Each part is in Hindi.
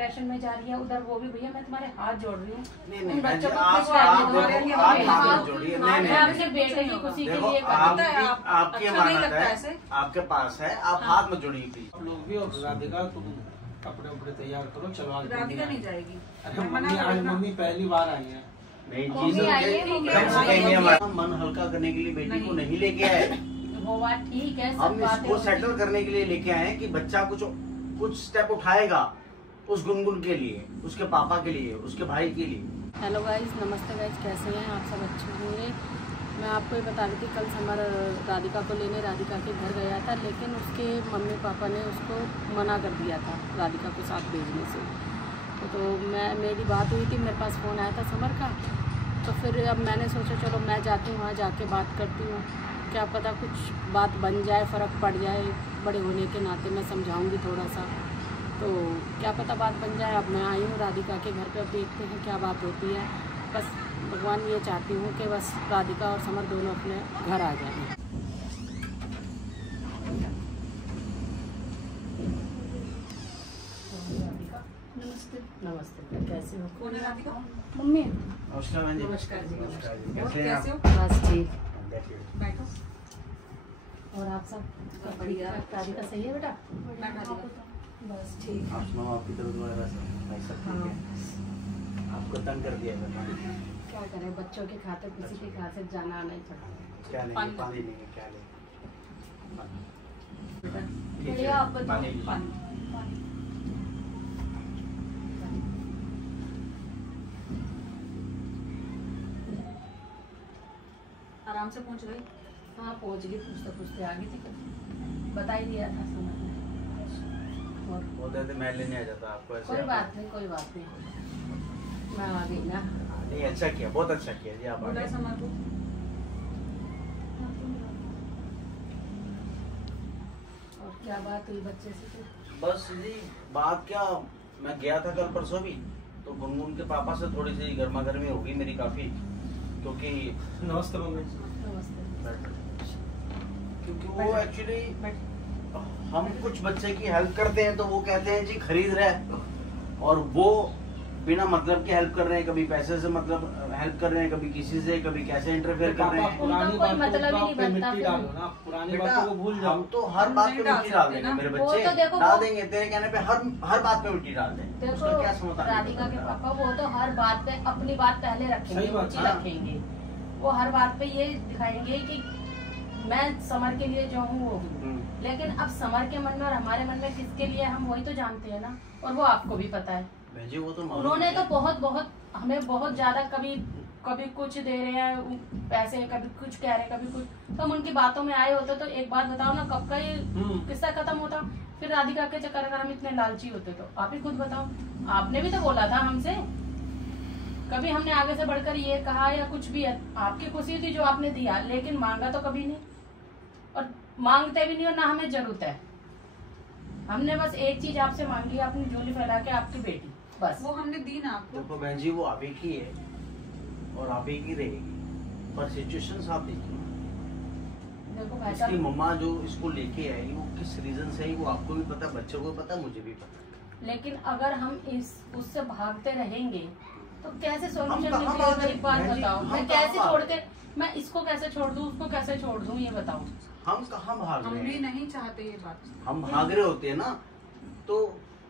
डिप्रेशन में जा रही है, उधर वो भी भैया मैं तुम्हारे हाथ जोड़ रही हूँ। नहीं बच्चों को आपके बेटे की खुशी के लिए आपकी अमानत है, आपके पास है, आप हाथ मत जोड़िए प्लीज। आप लोग भी और राधिका तुम कपड़े उपड़े तैयार करो, चलो आज राधिका नहीं जाएगी। अरे मम्मी आज मम्मी पहली बार आई है। नहीं जी हमारा मन हल्का करने के लिए बेटी को नहीं लेके आए, वो बात ठीक है, हम इसको सेटल करने के लिए लेके आए कि बच्चा कुछ स्टेप उठाएगा उस गुनगुन के लिए, उसके पापा के लिए, उसके भाई के लिए। हेलो गाइस, नमस्ते गाइस, कैसे हैं आप सब? अच्छे होंगे। मैं आपको ये बता रही थी, कल समर राधिका को लेने राधिका के घर गया था, लेकिन उसके मम्मी पापा ने उसको मना कर दिया था राधिका को साथ भेजने से। तो मेरी बात हुई थी, मेरे पास फ़ोन आया था समर का, तो फिर अब मैंने सोचा चलो मैं जाती हूँ, वहाँ जाके बात करती हूँ, क्या पता कुछ बात बन जाए, फ़र्क पड़ जाए, बड़े होने के नाते मैं समझाऊँगी थोड़ा सा, तो क्या पता बात बन जाए। अब मैं आई हूँ राधिका के घर पे, अब देखते हैं क्या बात होती है। बस भगवान ये चाहती हूँ कि बस राधिका और समर दोनों अपने घर आ जाएं। नमस्ते। नमस्ते, कैसे हो? कौन है राधिका? मम्मी। नमस्कार जी। नमस्कार जी। कैसे हो? बस ठीक। बैठो। और आप सब बढ़िया? राधिका सही है बेटा? बस ठीक। आप सुनाओ, आपकी तरफ वगैरह भाई सब ठीक है? आपको तंग कर दिया है? क्या करें, बच्चों के खाते किसी के खाते जाना नहीं पड़ता। क्या लेंगे? पानी लेंगे? क्या लेंगे? भैया आप बताओ। पानी। आराम से पहुंच गई? हाँ पहुंच गई, पूछते पूछते आ गई थी, बता ही दिया था समझ में। और बोलते थे मैं लेने आ जाता आपको ऐसे। कोई बात नहीं, कोई बात नहीं, मैं आ गई ना। नहीं अच्छा किया, बहुत अच्छा किया जी, आप आ बुला गए। समर को। और क्या बात हुई बच्चे से? तो बस जी बात क्या, मैं गया था कल परसों भी, तो गुनगुन के पापा से थोड़ी सी गर्मा गर्मी होगी मेरी काफी, क्योंकि नमस्ते मम्मी। नमस्ते। क्योंकि वो एक्चुअली हम कुछ बच्चे की हेल्प करते हैं तो वो कहते हैं जी खरीद रहे, और वो बिना मतलब के हेल्प कर रहे हैं, कभी पैसे से मतलब हेल्प कर रहे हैं, कभी किसी से, कभी कैसे इंटरफेयर कर रहे हैं। पुरानी कोई बातों मतलब ही नहीं पे बनता मिट्टी फिर। डालो ना, पुरानी बेटा बातों को भूल जाओ। हम तो हर बात पे मिट्टी डाल देंगे, मेरे वो बच्चे तो देखो डाल वो- देंगे, तेरे कहने पे हर बात पे मिट्टी डाल देंगे। देखो उसका क्या समाधान है? राधिका के पापा वो तो हर बात पे अपनी बात पहले रखेंगे, सही बात, ऊंची हाँ। रखेंगे। वो हर बात पे ये दिखाएंगे कि मैं समर के लिए जो हूँ वो हूँ, लेकिन अब समर के मन में और हमारे मन में किसके लिए हम वही तो जानते हैं ना, और वो आपको भी पता है। जी वो तो उन्होंने तो बहुत हमें बहुत ज्यादा, कभी कुछ दे रहे हैं पैसे, कभी कुछ कह रहे हैं, कभी कुछ, तो हम उनकी बातों में आए होते तो एक बात बताओ ना, कब का ये किस्सा खत्म होता? फिर राधिका के चक्कर अगर हम इतने लालची होते तो आप ही खुद बताओ, आपने भी तो बोला था हमसे, कभी हमने आगे से बढ़कर ये कहा या कुछ भी है? आपकी खुशी थी जो आपने दिया, लेकिन मांगा तो कभी नहीं, और मांगते भी नहीं, और ना हमें जरूरत है। हमने बस एक चीज आपसे मांगी, अपनी झोली फैला के आपकी बेटी, बस। वो हमने दी ना आपको। देखो बहन जी, वो आप ही की है और आप ही की रहेगी, पर सिचुएशन आप देखिए, देखो भाई इसकी साहब, मम्मा जो इसको लेके आई वो किस रीजन से आई वो आपको भी पता, बच्चों को पता, मुझे भी पता। लेकिन अगर हम उससे भागते रहेंगे तो कैसे हम सॉल्यूशन कहाँ निकलेगा? भाग एक बात रहे हैं? बताओ, हम मैं कहाँ कैसे भाग छोड़ रहे के, मैं इसको कैसे छोड़ दूं, उसको कैसे छोड़ दूं, ये बताओ। हम कहाँ भाग हम रहे भी हैं? नहीं चाहते ये बात। हम भाग रहे होते हैं ना, तो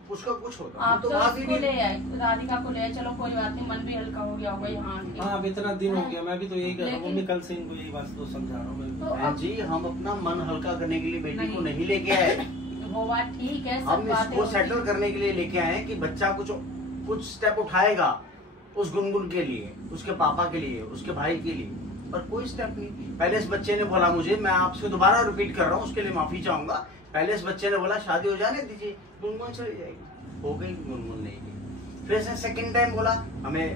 उसका कुछ होता, हम आप तो तो भाग ही इसको ले नहीं। आए, राधिका को ले आए, चलो कोई बात नहीं, मन भी हल्का हो गया होगा। यहाँ हाँ अब इतना दिन हो गया, मैं भी तो यही कर रहा हूँ लेकिन- मम्मी, कल से इनको यही बात तो समझा रहा हूँ मैं। तो बहन अब जी हम अपना मन हल्का करने के लिए बेटी को नहीं। नहीं लेके आए, वो बात ठीक है, सब हम बातें इसको होती सेटल हैं। करने के लिए लेके आए हैं कि बच्चा कुछ स्टेप उठाएगा उस गुनगुन के लिए, उसके पापा के लिए, उसके भाई के लिए, पर कोई स्टेप नहीं। पहले इस बच्चे ने बोला, मुझे, मैं आपसे दोबारा रिपीट कर रहा हूँ, उसके लिए माफी चाहूंगा, पहले इस बच्चे ने बोला शादी हो जाने दीजिए, गुनगुन चली जाएगी, हो गई, गुनगुन नहीं गई। फिर से सेकंड टाइम बोला हमें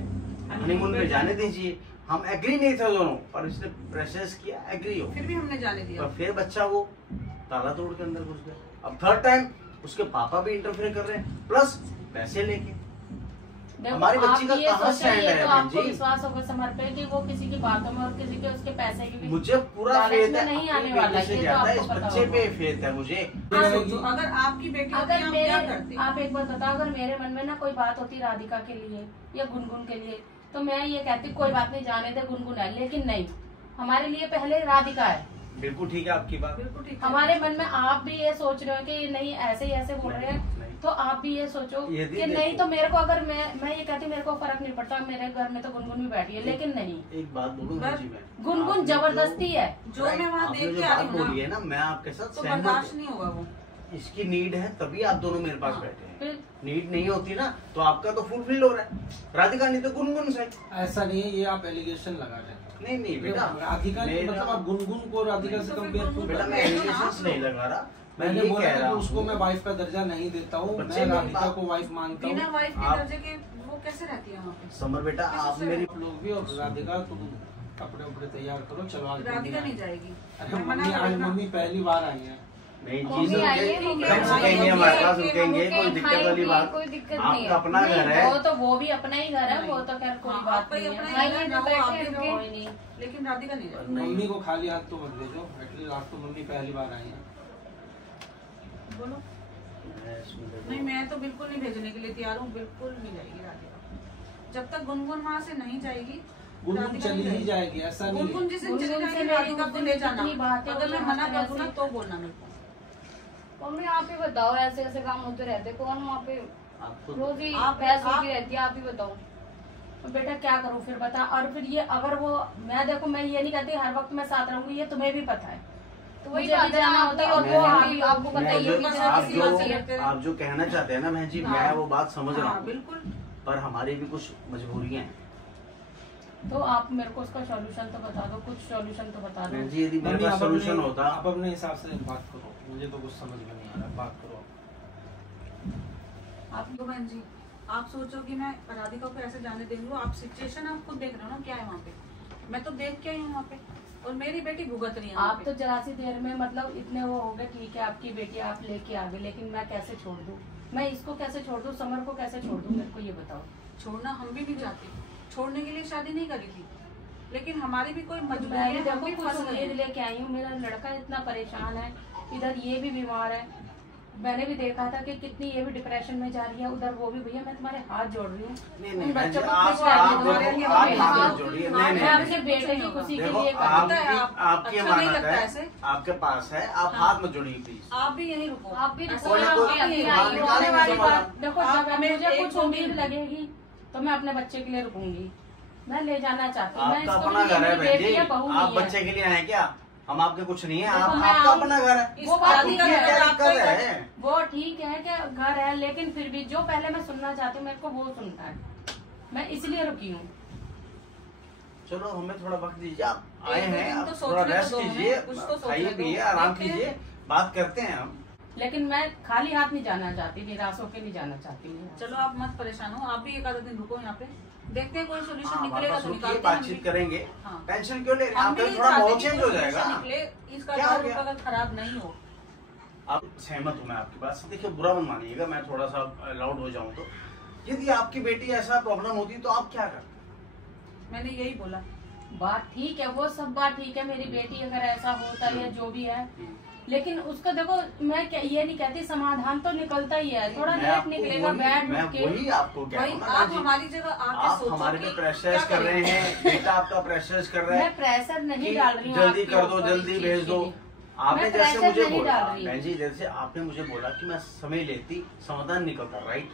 हनीमून में जाने दीजिए, हम एग्री नहीं थे दोनों, और इसने प्रेशर किया, एग्री हो, फिर भी हमने जाने दिया। और फिर बच्चा वो ताला तोड़ के अंदर घुस गया। अब थर्ड टाइम उसके पापा भी इंटरफेयर कर रहे हैं, प्लस पैसे लेके। देखो, हमारी बच्ची का आप ये कहाँ सोचो, स्टैंड ये है तो बहन आपको जी? विश्वास होगा समर पे कि वो किसी की बातों में और किसी के उसके पैसे की भी मुझे पूरा लालच फेथ में है, नहीं अपनी आने वाला बेटी से ये तो ज्यादा आपको इस पता बच्चे होगा। पे फेथ है मुझे। हाँ, सोचो अगर आपकी बेटी होती अगर आप क्या मेरे करते? आप एक बार बताओ, अगर मेरे मन में ना कोई बात होती राधिका के लिए या गुनगुन के लिए, तो मैं ये कहती कोई बात नहीं, जाने दे, गुनगुन है, लेकिन नहीं, हमारे लिए पहले राधिका है। बिल्कुल ठीक है आपकी बात। बिल्कुल ठीक है। हमारे मन में आप भी ये सोच रहे हो कि नहीं ऐसे ही ऐसे बोल रहे हैं, नहीं। तो आप भी ये सोचो यदि कि नहीं, देखो- तो मेरे को अगर मैं ये कहती मेरे को फर्क नहीं पड़ता, मेरे घर में तो गुनगुन भी बैठी है, लेकिन नहीं, एक बात बोलूं बस जी, मैं गुनगुन आपने जबरदस्ती है। जो मैं वहाँ आपने देख जो के आ बात रही हूँ बोली है ना, ना, मैं आपके साथ तो सहमत बर्दाश्त हूँ। नहीं होगा वो। इसकी नीड है तभी आप दोनों मेरे पास हाँ। बैठे हैं। फिर नीड नहीं होती ना तो आपका तो फुलफिल हो रहा है, राधिका नहीं तो गुनगुन से। ऐसा नहीं है, ये आप एलिगेशन लगा रहे हैं। नहीं नहीं बेटा, राधिका मेरा- मतलब आप गुनगुन को राधिका से तो फिर कंपेयर गुनगुन बेटा मैं एलिगेशंस नहीं लगा रहा, मैं मैंने ये बोला कह रहा कि उसको हूँ। मैं वाइफ का दर्जा नहीं देता हूँ, बच्चे मैं मेरी राधिका बात- को वाइफ मानता बिना हूँ। वाइफ के आप- दर्जे के वो कैसे रहती है वहाँ पे? समर बेटा आप मेरी आप लोग भी और राधिका तुम कपड़े उपड़े तैयार करो, चलो आज राधिका मम्मी नहीं जाएगी। अरे मैं मना मम्मी कर आज रही हूँ। मम्मी पहली बार आई है। नहीं मम्मी चीज आइए, रुकेंगे, मम्मी हम आइए, रुकेंगे, हमारे पास रुकेंगे, रुकेंगे, कोई रुकेंगे, दिक्कत वाली बात। कोई दिक्कत नहीं है। आपका अपना नहीं, घर है। वो तो वो भी अपना ही घर है, वो तो खैर कोई हाँ, बात आपका ही नहीं अपना है। ही घर है, आइए, ना वो बैठे, आपके रुके। कोई नहीं, लेकिन राधिका नहीं जाएगी। मम्मी को खाली हाथ तो मत भेजो, एटलीस्ट आज तो मम्मी पहली बार आई है। बोलो। नहीं, मैं तो बिल्कुल नहीं भेजने के लिए तैयार हूँ, बिल्कुल नहीं जाएगी राधिका। जब तक गुनगुन वहाँ से नहीं जाएगी, गुनगुन राधिका चली नहीं ही जाएगी, ऐसा नहीं गुनगुन है। जिस दिन चली गुनगुन से जाएगी मेरी राधिका उस को दिन ले जाना। कितनी बातें अगर मैं हुई मना हमारे करूँ ना से। तो बोलना मेरे को। मम्मी आप ही बताओ, ऐसे ऐसे काम होते रहते, कौन वहाँ पे आपको रोज ही आप- बहस आप- होती रहती है, आप ही बताओ। तो बेटा क्या करूँ फिर बता। और फिर ये अगर वो, मैं देखो मैं ये नहीं कहती हर वक्त मैं साथ रहूंगी, ये तुम्हें भी पता है, तो वही मुझे भी बात है, जाना आप होता है भी और और वो वो भी आपको मैं बताइए जो- कि बस आप किसी बात से जो करते रहे। आप जो कहना चाहते हैं ना बहन जी, हाँ। मैं वो बात समझ रहा हाँ, हूँ, बिल्कुल। पर हमारी भी कुछ मजबूरियां हैं। तो आप मेरे को उसका सॉल्यूशन तो बता दो, कुछ सॉल्यूशन तो बता दो। बहन जी यदि मेरे मम्मी पास आप सोल्यूशन अपने- होता, आप अपने हिसाब से बात करो, मुझे तो कुछ समझ में नहीं आ रहा, बात करो। आप तो बहन जी, आप सोचो कि मैं राधिका को ऐसे जाने दे रही हूँ, आप सिचुएशन आप खुद देख रहे हो ना क्या है वहाँ पे। मैं तो देख के आई हूँ वहाँ पे, और मेरी बेटी भुगत रही है वहाँ आप पे। तो जरा सी देर में मतलब इतने वो हो गए, ठीक है आपकी बेटी आप लेके आ गए, लेकिन मैं कैसे छोड़ दूँ, मैं इसको कैसे छोड़ दूँ, समर को कैसे छोड़ दूँ, मेरे को ये बताओ। छोड़ना हम भी नहीं चाहते, छोड़ने के लिए शादी नहीं करी थी, लेकिन हमारी भी कोई मजबूरी मैं है, भी हम देखो भी कुछ फंस गए उम्मीद हैं। लेके आई हूँ, मेरा लड़का इतना परेशान है, इधर ये भी बीमार है, मैंने भी देखा था कि कितनी ये भी डिप्रेशन में जा रही है, उधर वो भी। भैया मैं तुम्हारे हाथ जोड़ रही हूँ, नहीं उन नहीं बहन जी, बच्चों को आप खुश रहने आप दो, देखो, मेरे आप लिए हाथ हाथ मत जोड़िए। मैं नहीं नहीं अपने बेटे की खुशी के देखो, लिए कर आपकी रही हूँ। आपकी अच्छा नहीं अमानत लगता है, ऐसे? आपके पास है, आप हाँ। हाथ मत जोड़िए प्लीज। आप भी यहीं रुको, आप भी ऐसा रुको, नहीं, कोई ना आप कोई भी यहीं बाहर रुको। निकालेंगे रोने वाली समाधान। बात देखो, आप जब हमें मुझे एक कुछ दो उम्मीद दिन- लगेगी तो मैं अपने बच्चे के लिए रुकूंगी, मैं ले जाना चाहती हूँ। मैं आपका इसको अपना भी घर है मेरी बहन बेटी जी, है, बहू आप नहीं है। बच्चे के लिए आए क्या? हम आपके कुछ नहीं है, देखो, आप मैं आपका आऊं- अपना घर है। इस वो बात शादी ठीक का है, घर क्या आपका ही दिक्कत घर है। है? वो ठीक है कि घर है, लेकिन फिर भी जो पहले मैं सुनना चाहती हूँ मेरे को वो सुनता है, मैं इसलिए रुकी हूँ। चलो हमें थोड़ा वक्त दीजिए, आप आए एक दो हैं, दिन आप तो थोड़ा सोचने रेस्ट तो दो हमें, कीजिए, कुछ तो सोचने खाइए दो। पिए, आराम देखते हैं। कीजिए, बात करते हैं हम। लेकिन मैं खाली हाथ नहीं जाना चाहती, निराश होकर नहीं जाना चाहती हूँ। चलो आप मत परेशान हो, आप भी एक आधा दिन रुको यहाँ पे, देखते हैं कोई सोल्यूशन हाँ, हमारे निकलेगा पास तो रुकिए, निकालते हैं हम बातचीत भी। करेंगे। हाँ। टेंशन क्यों ले रहे हैं? हम आपका भी नहीं थोड़ा चाहते माहौल कि चेंज कोई हो जाएगा। solution निकले, इसका क्या हो घर गया? अगर खराब नहीं हो। आप सहमत हूँ मैं आपकी बात से, देखिए बुरा मत मानिएगा, मैं थोड़ा सा लाउड हो जाऊँ तो, यदि आपकी बेटी ऐसा प्रॉब्लम होती तो आप क्या करते? मैंने यही बोला। बात ठीक है, वो सब बात ठीक है, मेरी बेटी अगर ऐसा होता है जो भी है, लेकिन उसका देखो मैं ये नहीं कहती, समाधान तो निकलता ही है, थोड़ा मैं लेट आपको निकलेगा, वही- बैठ मैं उठ के। वही आपको कह भाई रहा हूँ ना आप जी, हमारी जगह आके आप सोचो हमारे कि पे क्या प्रेशराइज कर रहे करें। हैं, बेटा आपका प्रेशराइज कर रहा है मैं प्रेशर नहीं कि डाल रही हूँ जल्दी आपके कर दो, ऊपर जल्दी इस चीज भेज के दो। लिए। आपने मैं जैसे प्रेशर मुझे नहीं बोला, डाल रही हूँ। बहन जी जैसे आपने मुझे बोला कि मैं समय लेती समाधान निकलता, राइट?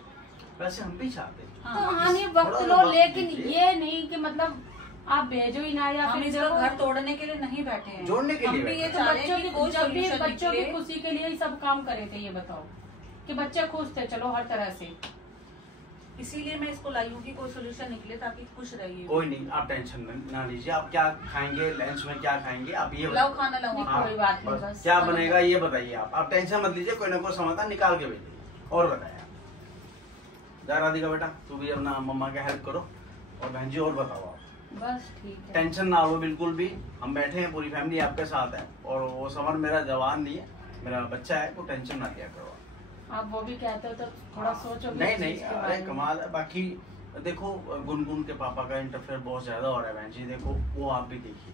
वैसे हम भी चाहते हैं। तो हाँ नहीं वक्त थोड़ा लो, वक्त लेकिन दीजिए। ये नहीं कि मतलब आप भेजो ही ना, या हम फिर इसका देखो, घर तोड़ने के लिए नहीं बैठे हैं, जोड़ने के हम लिए भी ये बैठे तो चाह रहे बच्चों हैं कि की कोई जब भी solution बच्चों की निकले। खुशी के लिए ही सब काम करे थे, ये बताओ कि बच्चे खुश थे, चलो हर तरह से। इसीलिए मैं इसको लाई हूँ कि कोई सोल्यूशन निकले ताकि खुश रहिए। कोई नहीं, आप टेंशन ना लीजिए। आप क्या खाएंगे, लंच में क्या खाएंगे, आप ये लाओ बताइए। खाना लाओ नहीं, आप। कोई बात नहीं, बस बस क्या बनेगा ये बताइए। आप टेंशन मत लीजिए, कोई ना कोई समाधान निकाल के भेजिए। और बताया जा राधिका बेटा, तू भी अपना मम्मा का हेल्प करो, और बहन जी और बताओ आप। बस ठीक है। टेंशन ना लो बिल्कुल भी, हम बैठे हैं, पूरी फैमिली आपके साथ है। और वो समर मेरा जवान नहीं है, मेरा बच्चा है, तो टेंशन ना लिया करो। आप वो भी कहते हो तो थोड़ा सोचो भी नहीं इस नहीं, चीज के अरे बारे में। कमाल है। बाकी देखो गुनगुन के पापा का इंटरफेयर बहुत ज्यादा हो रहा है बहन जी, देखो वो आप भी देखिए।